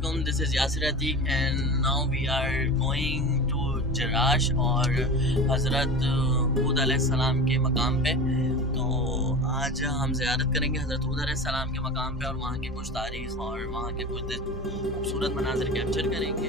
Assalamualaikum, this is Yasir Atiq and now we are going to जराश और हज़रत हूद अलैहिस्सलाम के मकाम पे। तो आज हम ज़ियारत करेंगे हज़रत हूद अलैहिस्सलाम के मकाम पे और वहाँ की कुछ तारीख़ और वहाँ के कुछ खूबसूरत मनाज़िर कैप्चर करेंगे।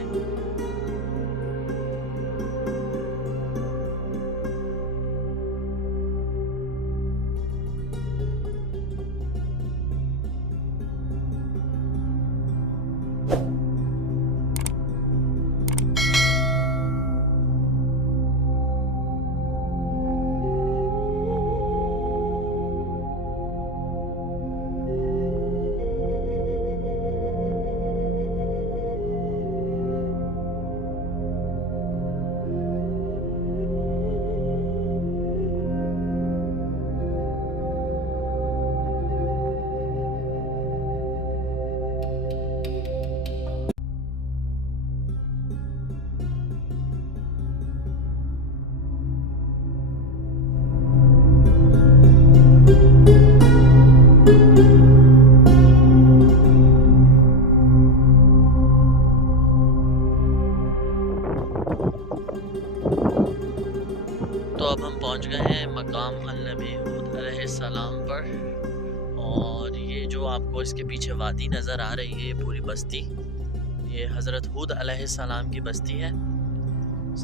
तो अब हम पहुंच गए हैं मकाम अल-नबी हूद अलैहिस्सलाम पर और ये जो आपको इसके पीछे वादी नज़र आ रही है, ये पूरी बस्ती, ये हज़रत हूद अलैहिस्सलाम की बस्ती है।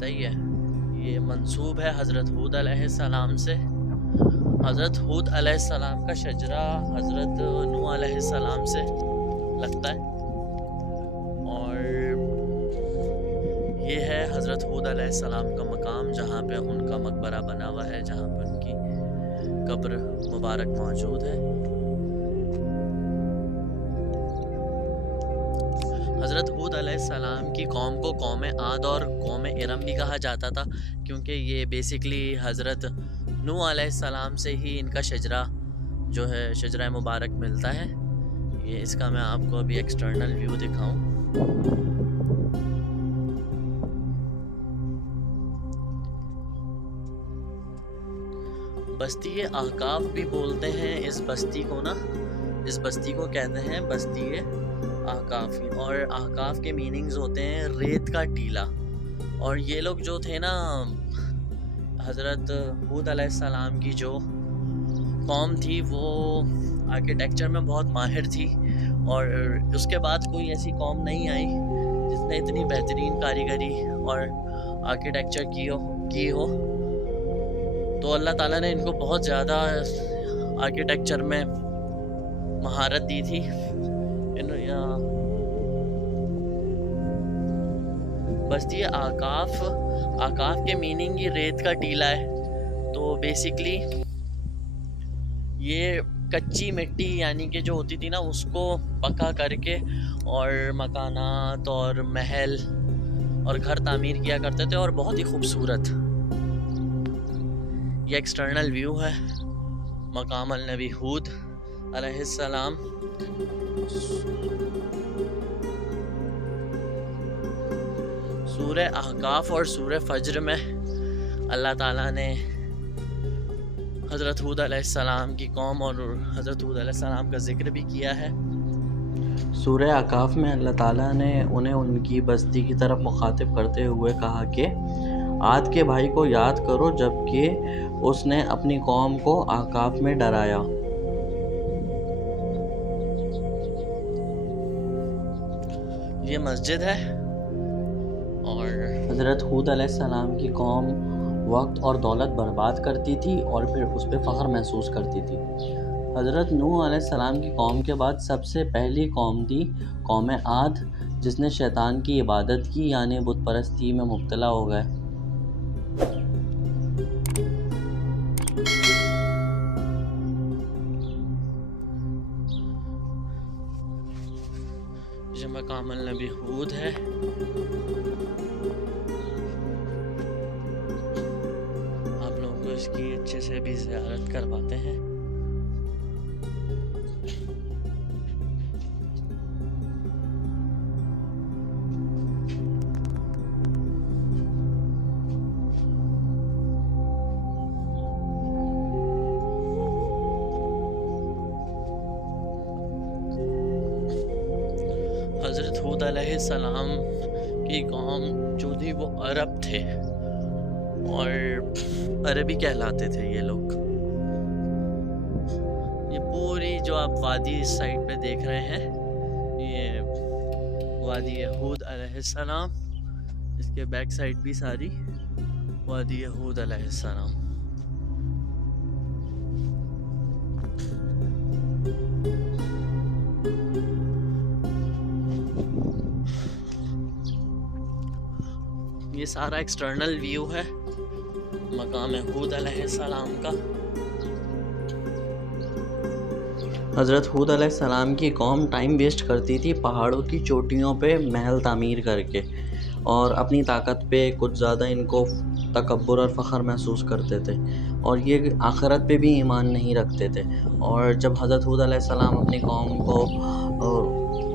सही है, ये मंसूब है हज़रत हूद अलैहिस्सलाम से। हज़रत हूद अलैहिस्सलाम का शजरा हज़रत नूह अलैहिस्सलाम से लगता है और ये है हज़रत हूद अलैहिस्सलाम का मकाम, जहाँ पे उनका मकबरा बना हुआ है, जहाँ पे उनकी कब्र मुबारक मौजूद है। हज़रत हूद अलैहिस्सलाम की कौम को कौम आद और कौम इरम भी कहा जाता था, क्योंकि ये बेसिकली हज़रत नूह अलैहिस्सलाम से ही इनका शजरा जो है शजरा मुबारक मिलता है। ये इसका मैं आपको अभी एक्सटर्नल व्यू दिखाऊं। बस्ती ahqaf भी बोलते हैं इस बस्ती को ना, इस बस्ती को कहते हैं बस्ती ahqaf और ahqaf के मीनिंग्स होते हैं रेत का टीला। और ये लोग जो थे ना, हज़रत हूद अलैहिस्सलाम की जो कौम थी वो आर्किटेक्चर में बहुत माहिर थी और उसके बाद कोई ऐसी कौम नहीं आई जिसने इतनी बेहतरीन कारीगरी और आर्किटेक्चर की हो। तो अल्लाह ताला ने इनको बहुत ज़्यादा आर्किटेक्चर में महारत दी थी। बस्ती ahqaf के मीनिंग ही रेत का टीला है। तो बेसिकली ये कच्ची मिट्टी यानी कि जो होती थी ना, उसको पका करके और मकानात और महल और घर तामीर किया करते थे और बहुत ही खूबसूरत। ये एक्सटर्नल व्यू है मकाम अल-नबी हूद अलैहिस्सलाम। सूरह ahqaf और सूरह फज्र में अल्लाह ताला ने हज़रत हूद अलैहिस्सलाम की कौम और हज़रत हूद अलैहिस्सलाम का ज़िक्र भी किया है। सूरह ahqaf में अल्लाह ताला ने उन्हें उनकी बस्ती की तरफ मुखातिब करते हुए कहा कि आद के भाई को याद करो जबकि उसने अपनी कौम को ahqaf में डराया। ये मस्जिद है और हज़रत हूद अलैहिस्सलाम की कौम वक्त और दौलत बर्बाद करती थी और फिर उस पर फ़ख्र महसूस करती थी। हज़रत नूह अलैहिस्सलाम की कौम के बाद सबसे पहली कौम थी कौम आद, जिसने शैतान की इबादत की यानी बुत परस्ती में मुब्तला हो गए। ये मकाम अल-नबी हूद है। आप लोगों को इसकी अच्छे से भी ज़ियारत करवाते हैं। हज़रत हूद हूद अलैहिस्सलाम की कौम जो थी वो अरब थे और अरबी कहलाते थे ये लोग। ये पूरी जो आप वादी इस साइड पे देख रहे हैं, ये वादी हूद अलैहिस्सलाम, इसके बैक साइड भी सारी वादी हूद अलैहिस्सलाम। ये सारा एक्सटर्नल व्यू है मकाम हूद अलैहिस्सलाम का। हज़रत हूद अलैहिस्सलाम की कौम टाइम वेस्ट करती थी पहाड़ों की चोटियों पे महल तामीर करके, और अपनी ताकत पे कुछ ज़्यादा इनको तकब्बुर और फ़ख्र महसूस करते थे, और ये आखिरत पे भी ईमान नहीं रखते थे। और जब हज़रत हूद अलैहिस्सलाम अपनी कौम को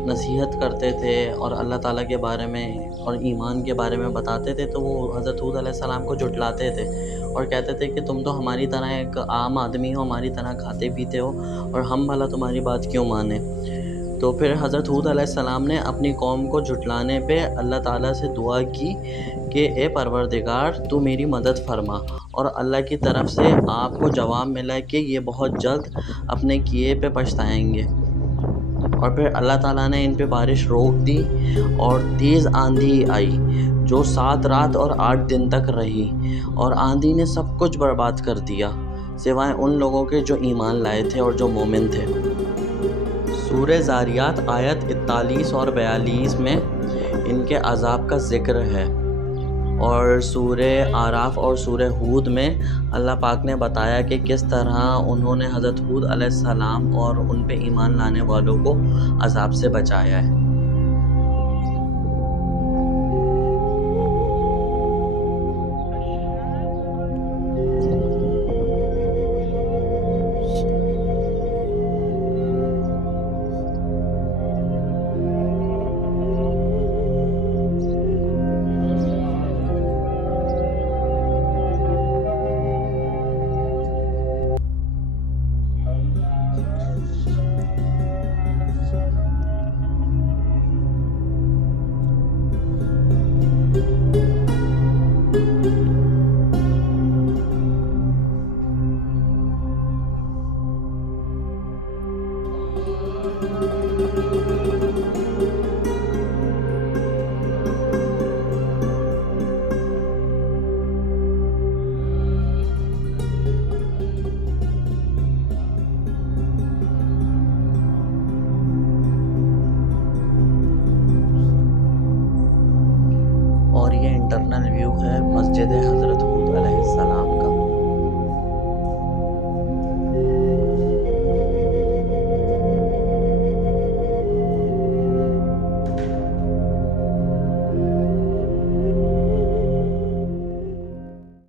नसीहत करते थे और अल्लाह ताला के बारे में और ईमान के बारे में बताते थे, तो वो हज़रत हूद अलैहिस्सलाम को झुठलाते थे और कहते थे कि तुम तो हमारी तरह एक आम आदमी हो, हमारी तरह खाते पीते हो, और हम भला तुम्हारी बात क्यों माने। तो फिर हज़रत हूद अलैहिस्सलाम ने अपनी कौम को झुठलाने पे अल्लाह ताला से दुआ की कि ए परवरदिगार, तू मेरी मदद फरमा। और अल्लाह की तरफ से आपको जवाब मिला कि ये बहुत जल्द अपने किए पे पछताएंगे। और फिर अल्लाह ताला ने इन पे बारिश रोक दी और तेज़ आंधी आई जो 7 रात और 8 दिन तक रही, और आंधी ने सब कुछ बर्बाद कर दिया सिवाय उन लोगों के जो ईमान लाए थे और जो मोमिन थे। सूरह ज़ारियात आयत 41 और 42 में इनके अज़ाब का ज़िक्र है, और सूरह आराफ और सूरह हूद में अल्लाह पाक ने बताया कि किस तरह उन्होंने हज़रत हूद अलैहिस्सलाम और उन पे ईमान लाने वालों को अज़ाब से बचाया है।